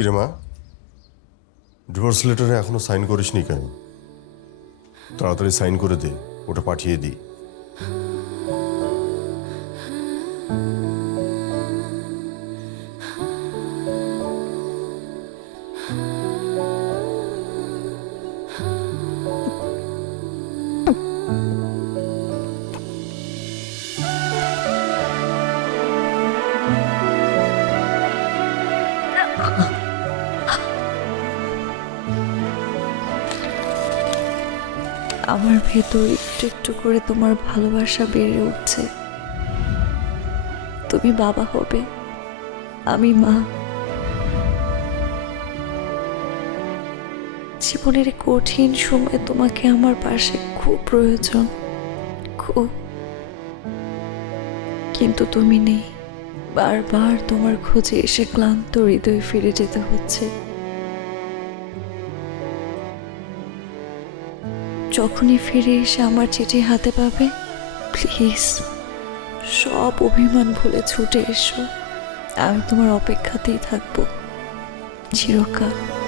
কিরে মা, ডিভোর্স লেটারে এখনো সাইন করিসনি কেন? তাড়াতাড়ি সাইন করে দে, ওটা পাঠিয়ে দিই। আমার ভেতর একটু একটু করে তোমার ভালোবাসা বেড়ে উঠছে। তুমি বাবা হবে, আমি মা। জীবনের এই কঠিন সময় তোমাকে আমার পাশে খুব প্রয়োজন, খুব। কিন্তু তুমি নেই। বারবার তোমার খোঁজে এসে ক্লান্ত হৃদয়ে ফিরে যেতে হচ্ছে। যখনই ফিরে এসে আমার চিঠি হাতে পাবে, প্লিজ সব অভিমান ভুলে ছুটে এসো। আমি তোমার অপেক্ষাতেই থাকবো চিরকাল।